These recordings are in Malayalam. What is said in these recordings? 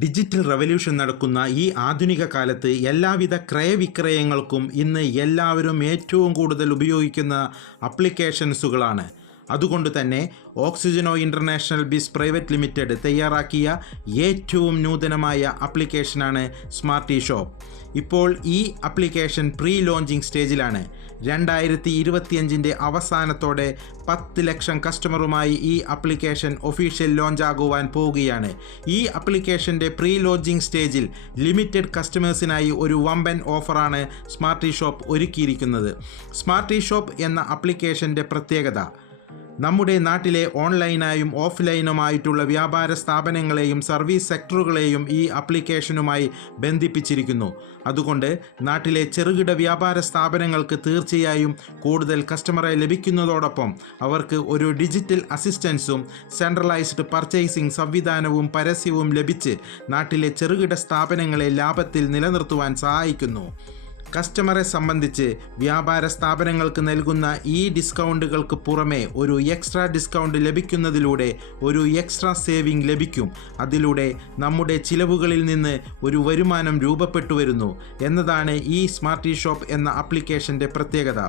ഡിജിറ്റൽ റവല്യൂഷൻ നടക്കുന്ന ഈ ആധുനിക കാലത്ത് എല്ലാവിധ ക്രയവിക്രയങ്ങൾക്കും ഇന്ന് എല്ലാവരും ഏറ്റവും കൂടുതൽ ഉപയോഗിക്കുന്ന ആപ്ലിക്കേഷൻസുകളാണ്. അതുകൊണ്ട് തന്നെ ഓക്സിജനോ ഇൻ്റർനാഷണൽ ബിസ് പ്രൈവറ്റ് ലിമിറ്റഡ് തയ്യാറാക്കിയ ഏറ്റവും നൂതനമായ ആപ്ലിക്കേഷനാണ് സ്മാർട്ട് ഷോപ്പ്. ഇപ്പോൾ ഈ ആപ്ലിക്കേഷൻ പ്രീ ലോഞ്ചിങ് സ്റ്റേജിലാണ്. 2025 അവസാനത്തോടെ 10 ലക്ഷം കസ്റ്റമറുമായി ഈ ആപ്ലിക്കേഷൻ ഒഫീഷ്യൽ ലോഞ്ച് ആകുവാൻ പോവുകയാണ്. ഈ ആപ്ലിക്കേഷൻ്റെ പ്രീ ലോഞ്ചിങ് സ്റ്റേജിൽ ലിമിറ്റഡ് കസ്റ്റമേഴ്സിനായി ഒരു വമ്പൻ ഓഫറാണ് സ്മാർട്ട് ഷോപ്പ് ഒരുക്കിയിരിക്കുന്നത്. സ്മാർട്ട് ഷോപ്പ് എന്ന ആപ്ലിക്കേഷൻ്റെ പ്രത്യേകത നമ്മുടെ നാട്ടിലെ ഓൺലൈനായും ഓഫ്ലൈനുമായിട്ടുള്ള വ്യാപാര സ്ഥാപനങ്ങളെയും സർവീസ് സെക്ടറുകളെയും ഈ ആപ്ലിക്കേഷനുമായി ബന്ധിപ്പിച്ചിരിക്കുന്നു. അതുകൊണ്ട് നാട്ടിലെ ചെറുകിട വ്യാപാര സ്ഥാപനങ്ങൾക്ക് തീർച്ചയായും കൂടുതൽ കസ്റ്റമറെ ലഭിക്കുന്നതോടൊപ്പം അവർക്ക് ഒരു ഡിജിറ്റൽ അസിസ്റ്റൻസും സെൻട്രലൈസ്ഡ് പർച്ചേസിംഗ് സംവിധാനവും പരസ്യവും ലഭിച്ച് നാട്ടിലെ ചെറുകിട സ്ഥാപനങ്ങളെ ലാഭത്തിൽ നിലനിർത്തുവാൻ സഹായിക്കുന്നു. കസ്റ്റമറെ സംബന്ധിച്ച് വ്യാപാര സ്ഥാപനങ്ങൾക്ക് നൽകുന്ന ഈ ഡിസ്കൗണ്ടുകൾക്ക് പുറമെ ഒരു എക്സ്ട്രാ ഡിസ്കൗണ്ട് ലഭിക്കുന്നതിലൂടെ ഒരു എക്സ്ട്രാ സേവിംഗ് ലഭിക്കും. അതിലൂടെ നമ്മുടെ ചിലവുകളിൽ നിന്ന് ഒരു വരുമാനം രൂപപ്പെട്ടു വരുന്നു എന്നതാണ് ഈ സ്മാർട്ട് ഷോപ്പ് എന്ന ആപ്ലിക്കേഷൻ്റെ പ്രത്യേകത.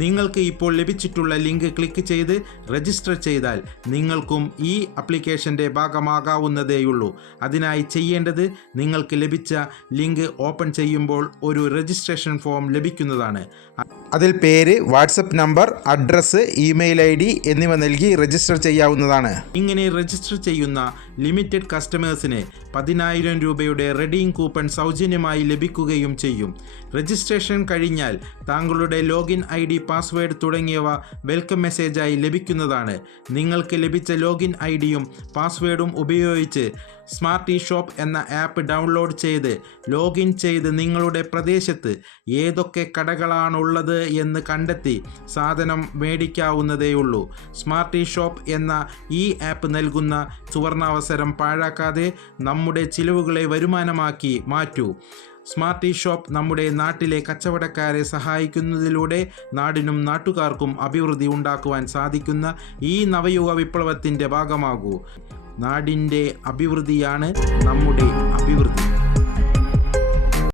നിങ്ങൾക്ക് ഇപ്പോൾ ലഭിച്ചിട്ടുള്ള ലിങ്ക് ക്ലിക്ക് ചെയ്ത് രജിസ്റ്റർ ചെയ്താൽ നിങ്ങൾക്കും ഈ ആപ്ലിക്കേഷൻ്റെ ഭാഗമാകാവുന്നതേയുള്ളൂ. അതിനായി ചെയ്യേണ്ടത് നിങ്ങൾക്ക് ലഭിച്ച ലിങ്ക് ഓപ്പൺ ചെയ്യുമ്പോൾ ഒരു രജിസ്ട്രേഷൻ ഫോം ലഭിക്കുന്നതാണ്. അതിൽ പേര്, WhatsApp number, address, email ID എന്നിവ നൽകി രജിസ്റ്റർ ചെയ്യാവുന്നതാണ്. ഇങ്ങനെ രജിസ്റ്റർ ചെയ്യുന്ന ലിമിറ്റഡ് കസ്റ്റമേഴ്സിന് 10,000 രൂപയുടെ റെഡീം കൂപ്പൺ സൗജന്യമായി ലഭിക്കുകയും ചെയ്യും. രജിസ്ട്രേഷൻ കഴിഞ്ഞാൽ താങ്കളുടെ ലോഗിൻ ID, പാസ്വേഡ് തുടങ്ങിയവ വെൽക്കം മെസ്സേജായി ലഭിക്കുന്നതാണ്. നിങ്ങൾക്ക് ലഭിച്ച ലോഗിൻ IDയും പാസ്വേഡും ഉപയോഗിച്ച് സ്മാർട്ട് ഷോപ്പ് എന്ന ആപ്പ് ഡൗൺലോഡ് ചെയ്ത് ലോഗിൻ ചെയ്ത് നിങ്ങളുടെ പ്രദേശത്ത് ഏതൊക്കെ കടകളാണുള്ളത് എന്ന് കണ്ടെത്തി സാധനം മേടിക്കാവുന്നതേയുള്ളൂ. സ്മാർട്ട് ഷോപ്പ് എന്ന ഈ ആപ്പ് നൽകുന്ന സുവർണാവസരം പാഴാക്കാതെ നമ്മുടെ ചിലവുകളെ വരുമാനമാക്കി മാറ്റൂ. സ്മാർട്ട് ഷോപ്പ് നമ്മുടെ നാട്ടിലെ കച്ചവടക്കാരെ സഹായിക്കുന്നതിലൂടെ നാടിനും നാട്ടുകാർക്കും അഭിവൃദ്ധി ഉണ്ടാക്കുവാൻ സാധിക്കുന്ന ഈ നവയുഗ വിപ്ലവത്തിൻ്റെ ഭാഗമാകൂ. നാടിൻ്റെ അഭിവൃദ്ധിയാണ് നമ്മുടെ അഭിവൃദ്ധി.